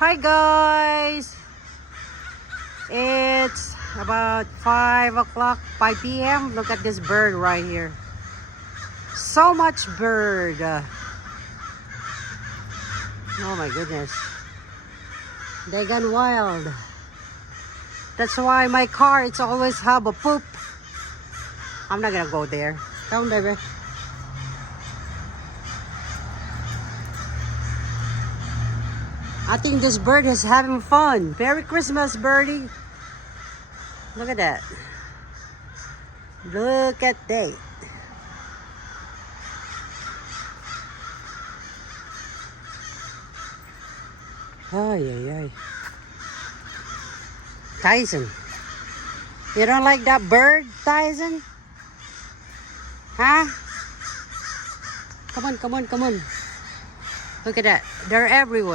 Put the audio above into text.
Hi guys! It's about 5 o'clock, 5 p.m. Look at this bird right here. So much bird. Oh my goodness. They gone wild. That's why my car, it's always have a poop. I'm not gonna go there. Come baby. I think this bird is having fun. Merry Christmas, birdie. Look at that. Look at that. Ay, ay, ay. Tyson. You don't like that bird, Tyson? Huh? Come on, come on, come on. Look at that. They're everywhere.